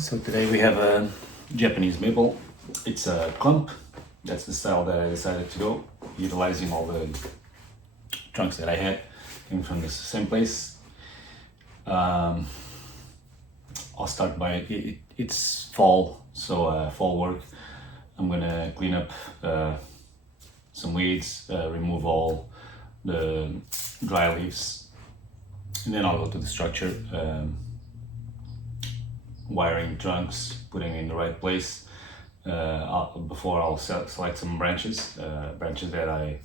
So today we have a Japanese maple. It's a clump. That's the style that I decided to go, utilizing all the trunks that I had came from the same place. I'll start by it's fall, so fall work. I'm gonna clean up some weeds, remove all the dry leaves, and then I'll go to the structure. Wiring trunks, putting in the right place. Before I'll select some branches that I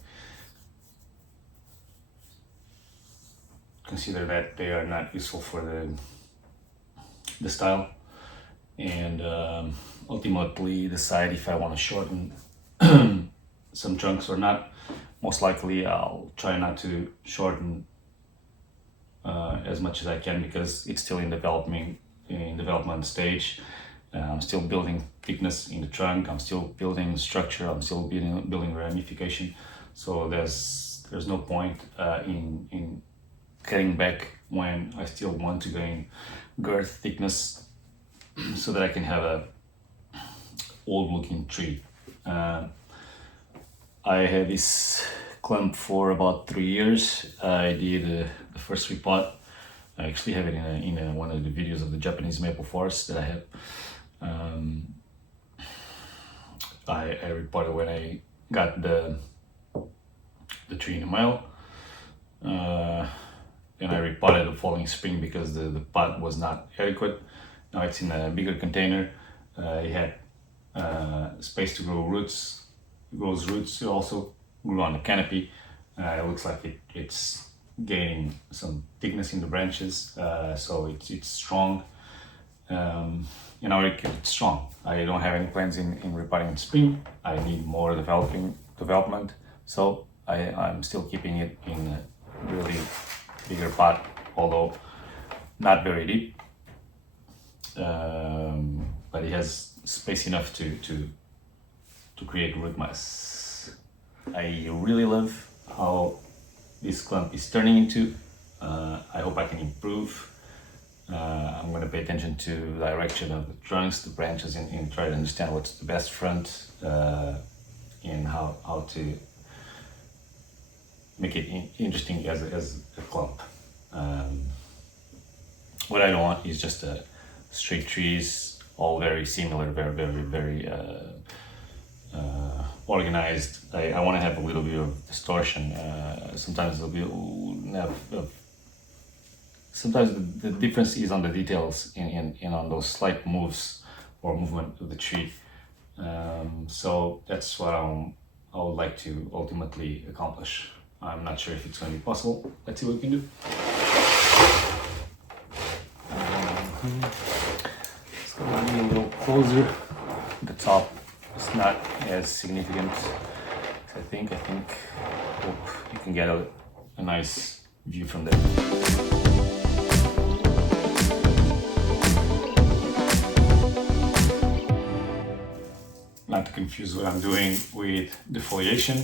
consider that they are not useful for the style, and ultimately decide if I want to shorten some trunks or not. Most likely I'll try not to shorten as much as I can because it's still in development stage. I'm still building thickness in the trunk, I'm still building structure, I'm still building ramification. So there's no point in cutting back when I still want to gain girth, thickness, so that I can have a old looking tree. I had this clump for about 3 years. I did the first repot. I actually have it in one of the videos of the Japanese maple forest that I have. I repotted when I got the tree in the mail, and I repotted the following spring because the pot was not adequate. Now it's in a bigger container. It had space to grow roots. It grows roots. It also grew on the canopy. It looks like it's gaining some thickness in the branches, so it's strong. It's strong. I don't have any plans in repotting in spring. I need more development, so I'm still keeping it in a really bigger pot, although not very deep, but it has space enough to create root mass. I really love how this clump is turning into. I hope I can improve. I'm going to pay attention to the direction of the trunks, the branches, and try to understand what's the best front, and how to make it interesting as a clump. What I don't want is just straight trees, all very similar, very organized. I want to have a little bit of distortion. Sometimes the difference is on the details and on those slight moves or movement of the tree. So that's what I would like to ultimately accomplish. I'm not sure if it's going to be possible. Let's see what we can do. Let's go a little closer. The top is not as significant as I think. Hope you can get a nice view from there. Not to confuse what I'm doing with defoliation.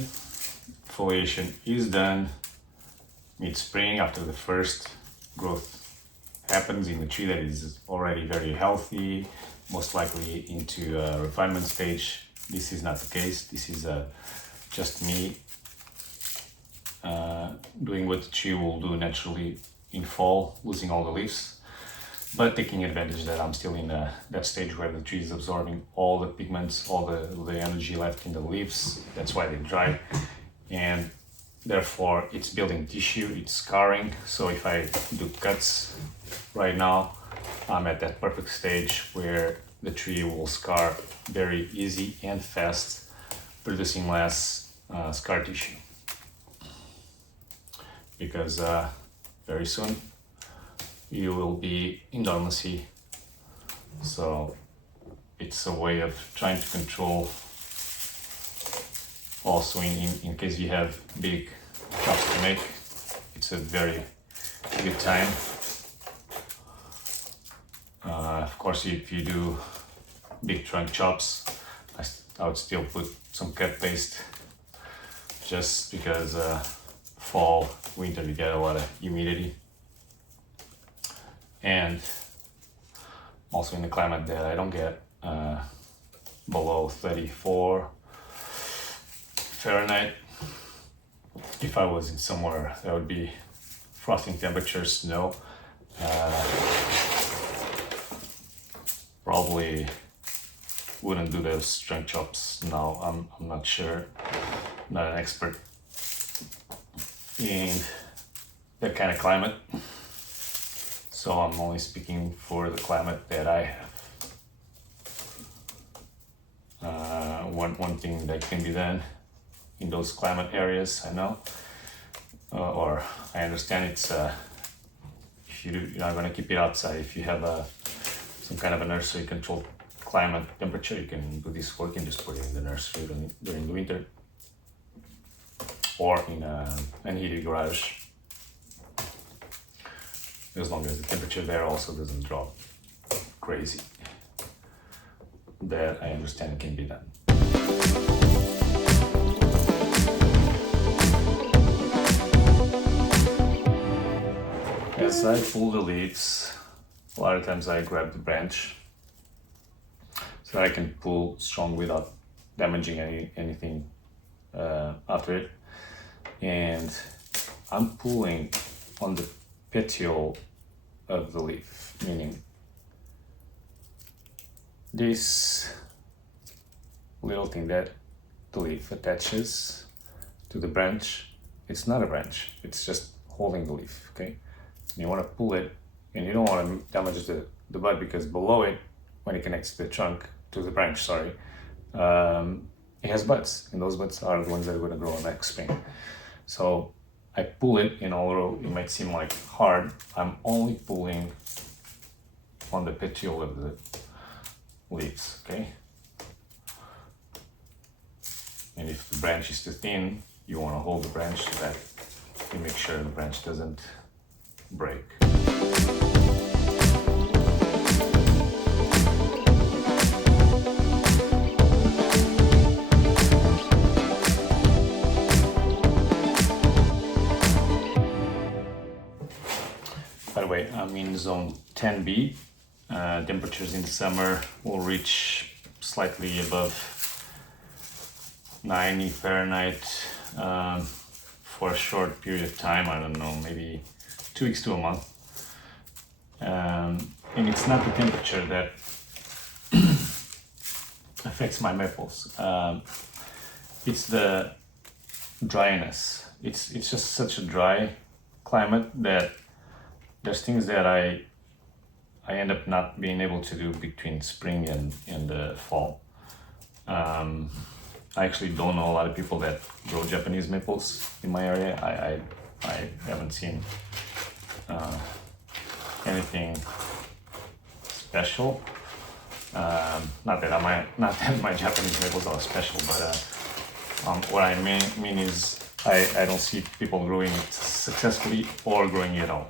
Defoliation is done mid-spring after the first growth happens in the tree that is already very healthy, most likely into a refinement stage. This is not the case. This is just me doing what the tree will do naturally in fall, losing all the leaves, but taking advantage that I'm still in that stage where the tree is absorbing all the pigments, all the energy left in the leaves. That's why they dry, and therefore it's building tissue, it's scarring. So if I do cuts right now, I'm at that perfect stage where the tree will scar very easy and fast, producing less scar tissue, because very soon you will be in dormancy. So it's a way of trying to control, also in case you have big chops to make. It's a very good time. Of course, if you do big trunk chops, I would still put some cut paste, just because fall, winter, you get a lot of humidity. And also in the climate that I don't get below 34 Fahrenheit. If I was in somewhere that would be frosting temperatures, snow, probably wouldn't do those strength chops now. I'm not sure, not an expert in that kind of climate, so I'm only speaking for the climate that I have. One thing that can be done in those climate areas, I know, or I understand, it's if you're not going to keep it outside, if you have some kind of a nursery controlled climate temperature, you can do this work and just put it in the nursery during the winter, or in an heated garage, as long as the temperature there also doesn't drop crazy. That I understand can be done. As I pull the leaves, a lot of times I grab the branch so that I can pull strong without damaging anything after it. And I'm pulling on the petiole of the leaf, meaning this little thing that the leaf attaches to the branch, it's not a branch, it's just holding the leaf, okay? You want to pull it, and you don't want to damage the bud, because below it, when it connects to the trunk, to the branch, sorry, it has buds, and those buds are the ones that are going to grow next spring. So I pull it, and although it might seem like hard, I'm only pulling on the petiole of the leaves, okay? And if the branch is too thin, you want to hold the branch so that you make sure the branch doesn't break. By the way, I'm in zone 10B. Temperatures in the summer will reach slightly above 90 Fahrenheit for a short period of time. I don't know, maybe 2 weeks to a month. And it's not the temperature that affects my maples. It's the dryness. It's just such a dry climate that there's things that I end up not being able to do between spring and the fall. I actually don't know a lot of people that grow Japanese maples in my area. I haven't seen anything special. Not that my Japanese maples are special, but what I mean is I don't see people growing it successfully or growing it at all.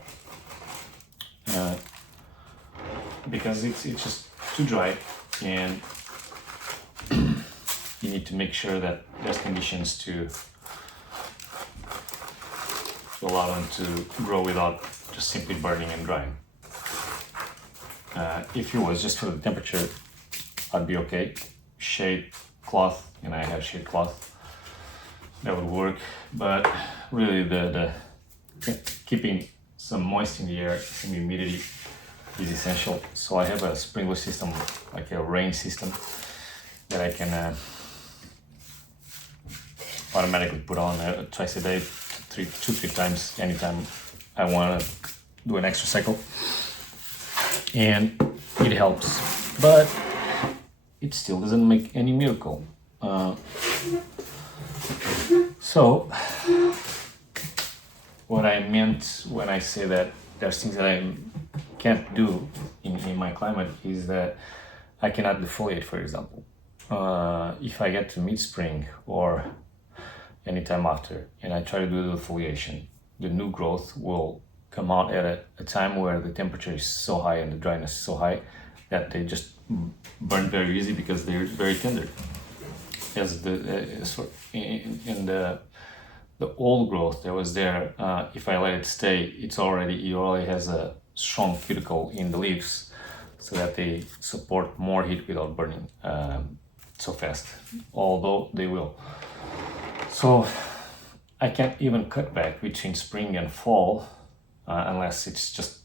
Because it's just too dry, and you need to make sure that there's conditions to allow them to grow without just simply burning and drying. If it was just for the temperature, I'd be okay. Shade cloth, and I have shade cloth, that would work. But really, the keeping some moist in the air, some humidity, is essential. So I have a sprinkler system, like a rain system, that I can automatically put on twice a day, three times, anytime I want to do an extra cycle, and it helps, but it still doesn't make any miracle. So what I meant when I say that there's things that I can't do in my climate is that I cannot defoliate, for example. If I get to mid-spring or anytime after, and I try to do the defoliation, the new growth will come out at a time where the temperature is so high and the dryness is so high that they just burn very easy because they're very tender. As in the old growth that was there, if I let it stay, it already has a strong cuticle in the leaves, so that they support more heat without burning so fast, although they will. So I can't even cut back between spring and fall unless it's just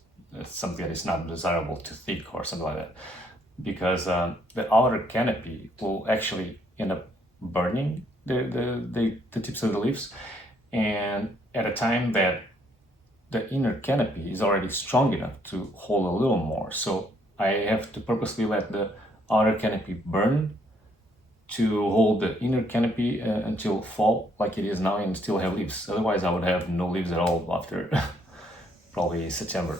something that is not desirable to thick or something like that, because the outer canopy will actually end up burning the tips of the leaves, and at a time that the inner canopy is already strong enough to hold a little more. So I have to purposely let the outer canopy burn to hold the inner canopy until fall like it is now and still have leaves. Otherwise I would have no leaves at all after probably September.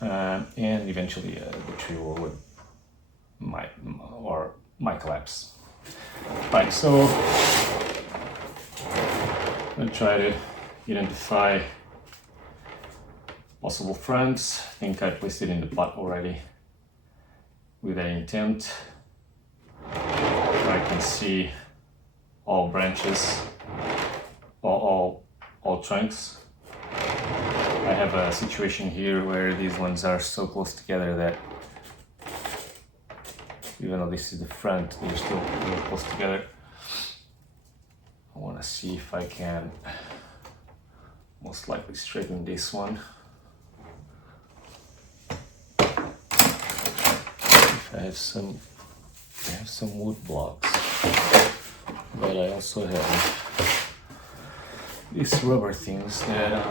And eventually the tree might collapse. Right, so I'm going to try to identify possible fronts. I think I placed it in the pot already with that intent. I can see all branches, all trunks. I have a situation here where these ones are so close together that even though this is the front, they're still really close together. I want to see if I can most likely straighten this one. If I have some wood blocks, but I also have these rubber things that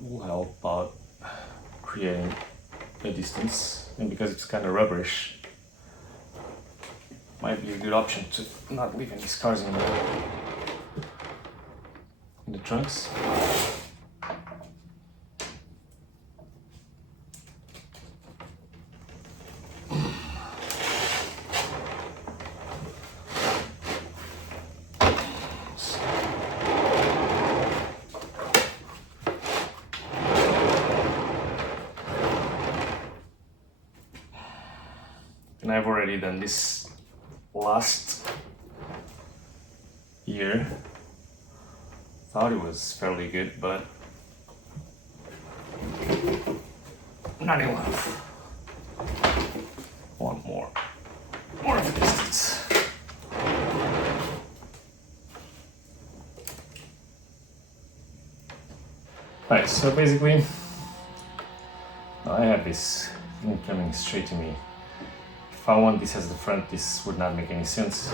will help out creating a distance, and because it's kind of rubberish, might be a good option to not leave any scars in the trunks. And I've already done this last year. Thought it was fairly good, but not enough. Want more of a distance. Right, so basically, I have this thing coming straight to me. If I want this as the front, this would not make any sense.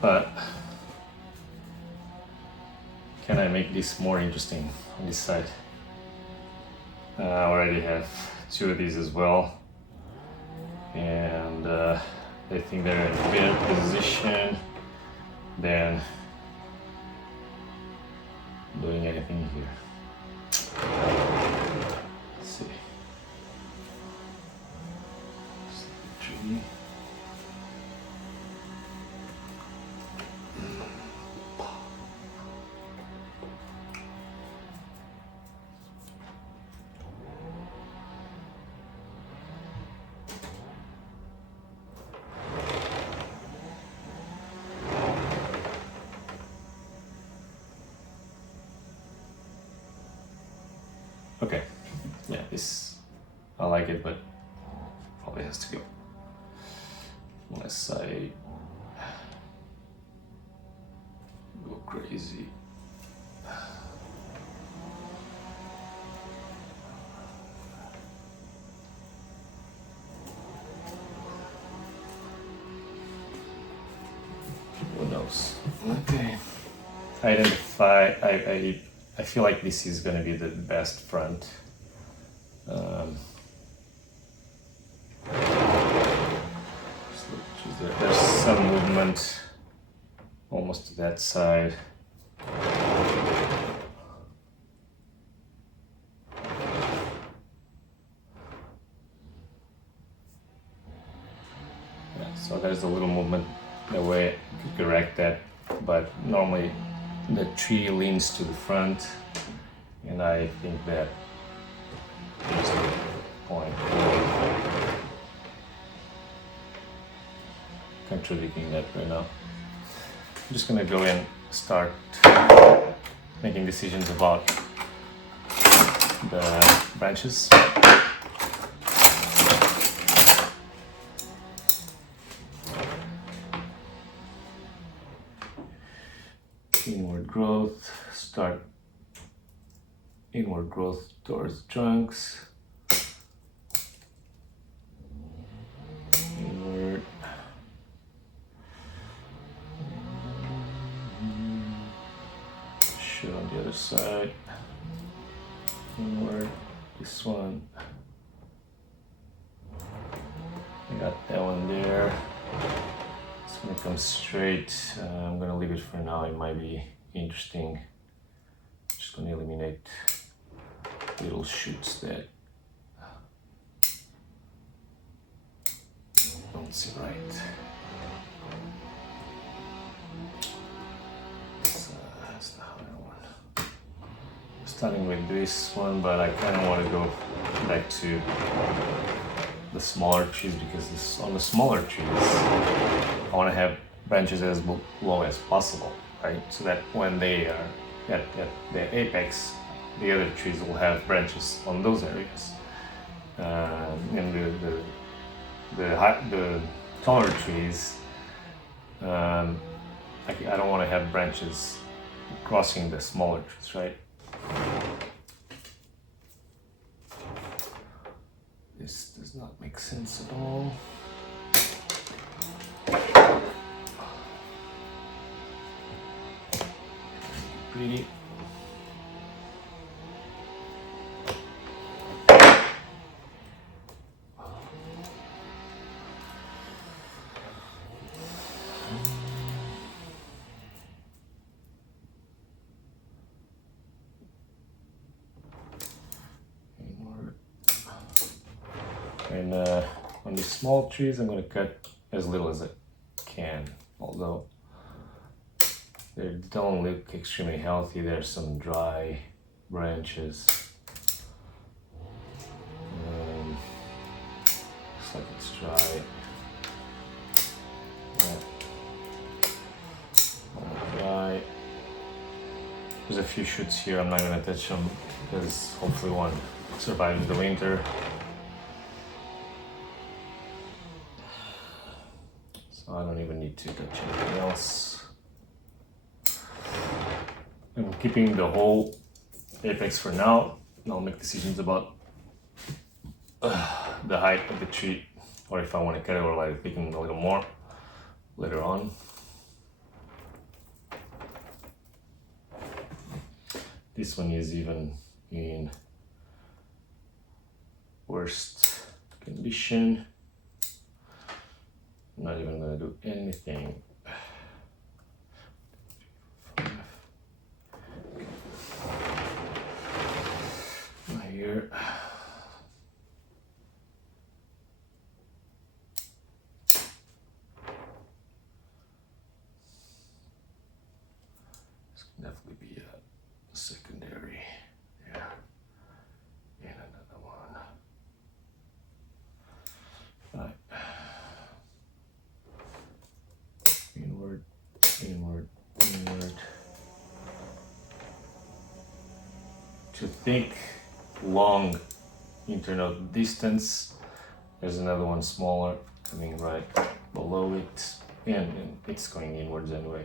But can I make this more interesting on this side? I already have two of these as well, and I think they're in a better position than doing anything here. Let's see. Tree. Okay, yeah, this, I like it, but probably has to go. Unless I go crazy. Who knows? Okay. Identify, I feel like this is going to be the best front. There's some movement almost to that side. Yeah, so there's a little movement the way I could correct that, but normally the tree leans to the front, and I think that is the point. Contradicting that right now. I'm just gonna go and start making decisions about the branches. Inward growth, start inward growth towards trunks. Inward. Shoot on the other side. Inward. This one. I got that one there. It's gonna come straight. I'm gonna leave it for now. It might be interesting. Just gonna eliminate little shoots that don't seem right. That's the harder one. Starting with this one, but I kind of want to go back to the smaller trees because on the smaller trees, I want to have branches as low as possible, right? So that when they are at the apex, the other trees will have branches on those areas. And the taller trees, I don't want to have branches crossing the smaller trees, right? This does not make sense at all. Pretty. And on these small trees, I'm going to cut as little as I can, although they don't look extremely healthy. There's some dry branches. Looks like it's dry. Dry. There's a few shoots here. I'm not going to touch them because hopefully one survives the winter. So I don't even need to touch anything else. I'm keeping the whole apex for now. I'll make decisions about the height of the tree, or if I want to cut it or like thicken a little more later on. This one is even in worst condition. I'm not even going to do anything. Here. This can definitely be a secondary. Yeah. And another one. Right. Inward, inward, inward. To think long internal distance. There's another one smaller coming right below it, and it's going inwards anyway.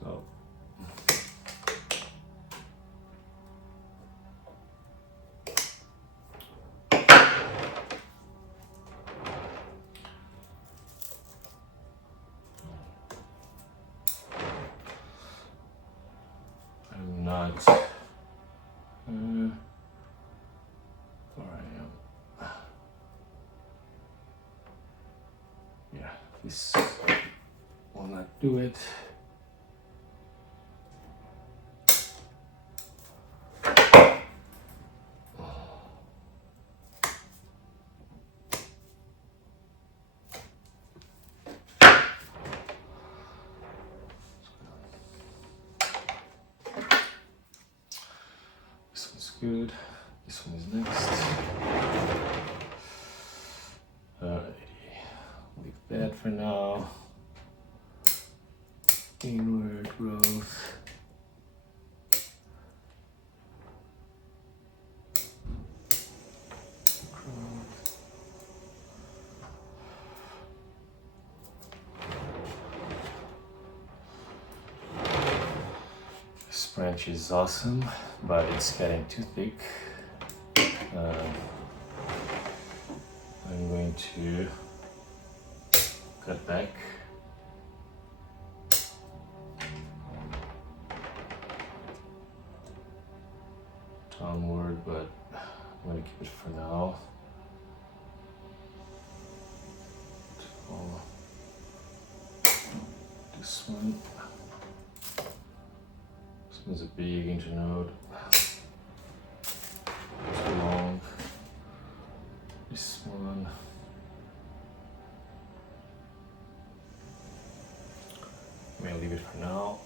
So I'm not where I am. Yeah, this will not do it. This one's good. This one is next. Alrighty, leave that for now. Inward growth. branch is awesome, but it's getting too thick. I'm going to cut back. Downward, but I'm going to keep it for now. This one. This one's a big internode. Too long. This one. I'm gonna leave it for now.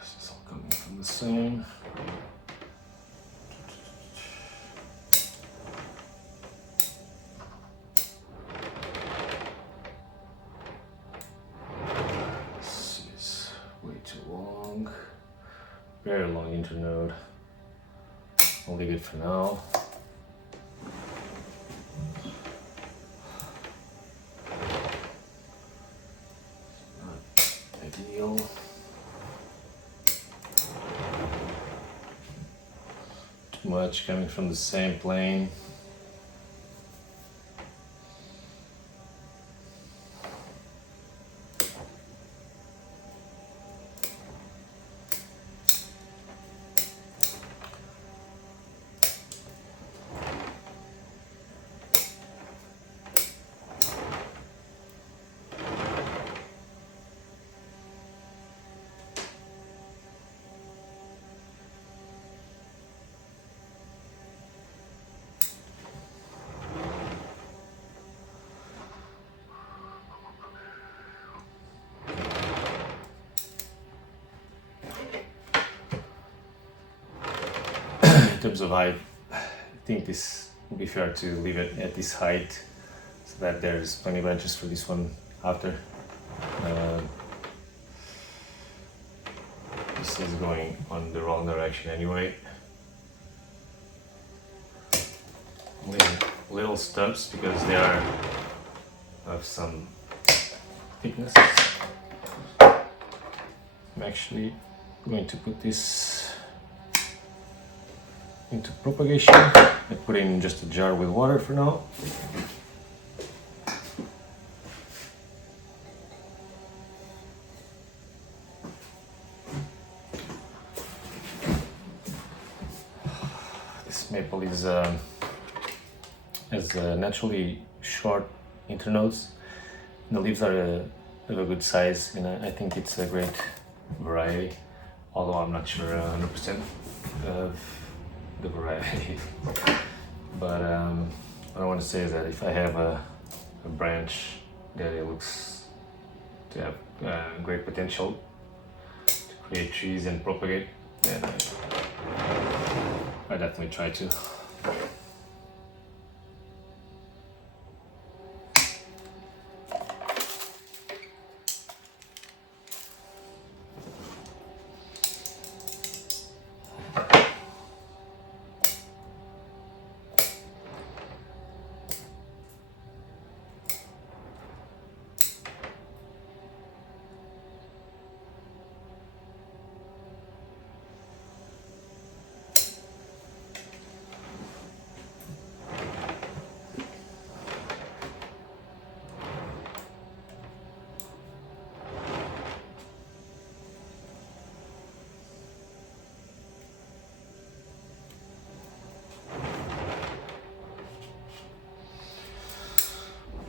This is all coming from the same. Very long internode. I'll leave it for now. Not ideal. Too much coming from the same plane. In terms of height, I think this would be fair to leave it at this height so that there's plenty of branches for this one after. This is going on the wrong direction anyway. Little stubs because they are of some thickness. I'm actually going to put this into propagation. I put in just a jar with water for now. This maple is has naturally short internodes. The leaves are of a good size, and I think it's a great variety. Although I'm not sure 100% of the variety. But what I want to say is that if I have a branch that it looks to have great potential to create trees and propagate, then I definitely try to.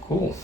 Cool.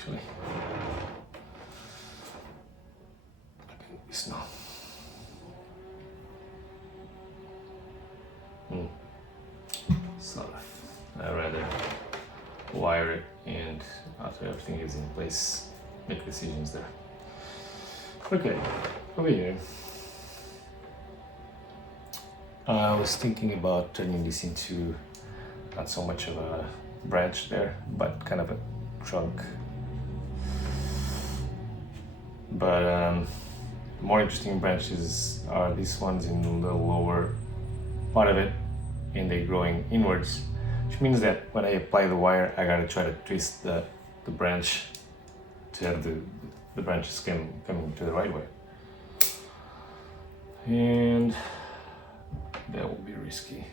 actually. It's not. Sort of. I'd rather wire it, and after everything is in place, make decisions there. Okay, over here. I was thinking about turning this into not so much of a branch there, but kind of a trunk. But more interesting branches are these ones in the little lower part of it, and they're growing inwards, which means that when I apply the wire, I gotta try to twist the branch to have the branches coming to the right way. And that will be risky.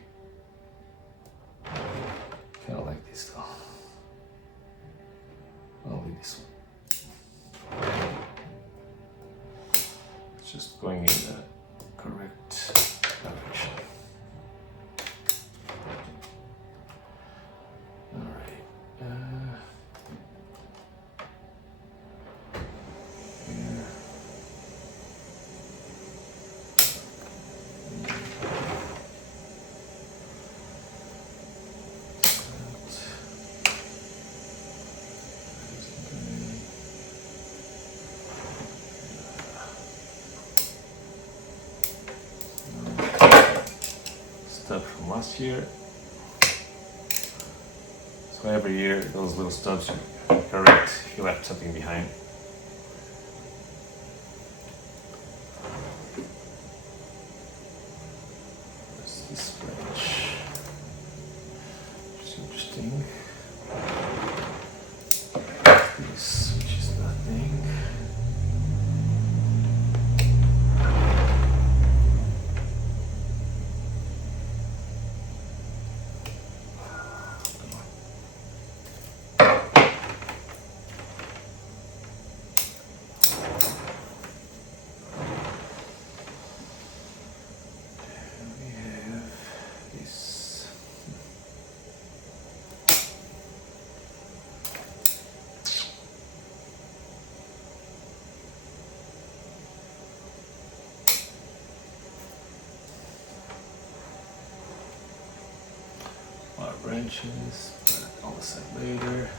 Kind of like this though. Only this one. It's just going in the correct direction. Stuff from last year. So every year those little stubs you correct if you left something behind. There's this branch. It's interesting. This, which is that thing. Branches, but I'll decide later.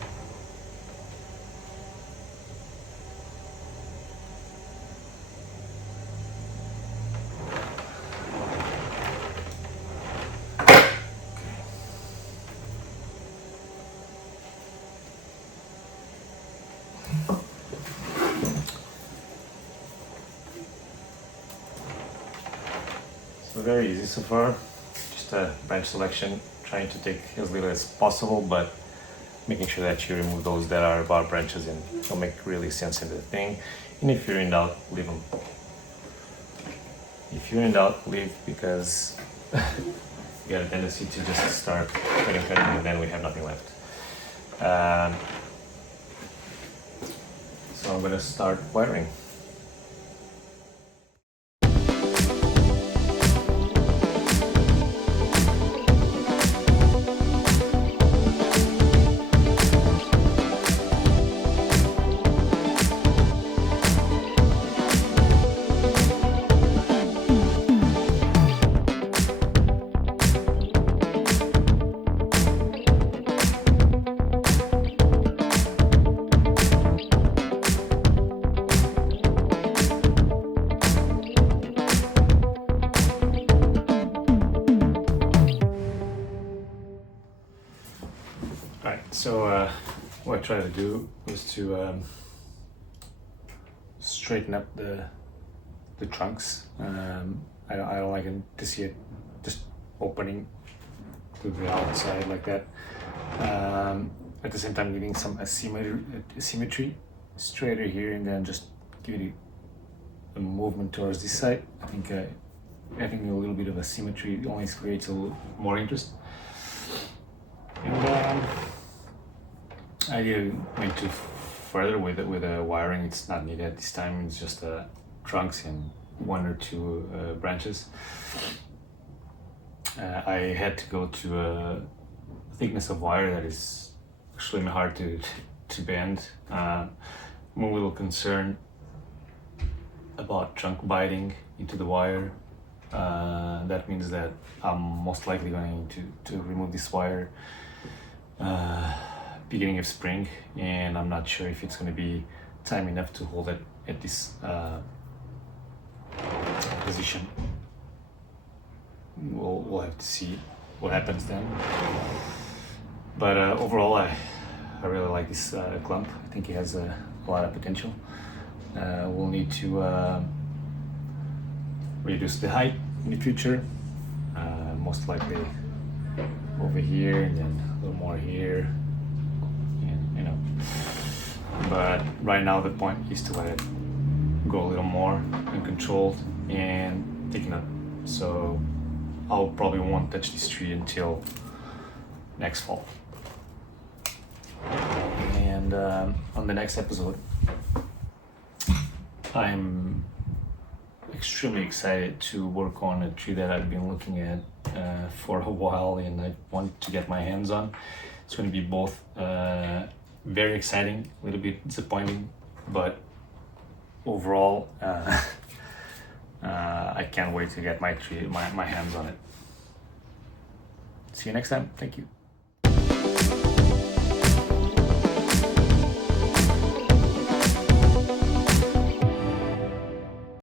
So very easy so far, just a branch selection. Trying to take as little as possible, but making sure that you remove those that are bar branches and don't make really sense in the thing. And if you're in doubt, leave them. If you're in doubt, leave, because you got a tendency to just start cutting, and then we have nothing left. So I'm gonna start wiring. So what I tried to do was to straighten up the trunks. I don't like to see it just opening to the outside like that. At the same time, giving some asymmetry straighter here, and then just giving it a movement towards this side. I think having a little bit of asymmetry only creates a little more interest. And I went too further with the wiring. It's not needed this time. It's just trunks and one or two branches. I had to go to a thickness of wire that is extremely hard to to bend. I'm a little concerned about trunk biting into the wire. That means that I'm most likely going to remove this wire beginning of spring, and I'm not sure if it's going to be time enough to hold it at this position. We'll have to see what happens then. But overall, I really like this clump. I think it has a lot of potential. We'll need to reduce the height in the future, most likely over here and then a little more here, and you know. But right now the point is to let it go a little more uncontrolled and thicken up. So I'll probably won't touch this tree until next fall. And on the next episode, I'm extremely excited to work on a tree that I've been looking at for a while and I want to get my hands on. It's going to be both very exciting, a little bit disappointing, but overall I can't wait to get my hands on it. See you next time. Thank you.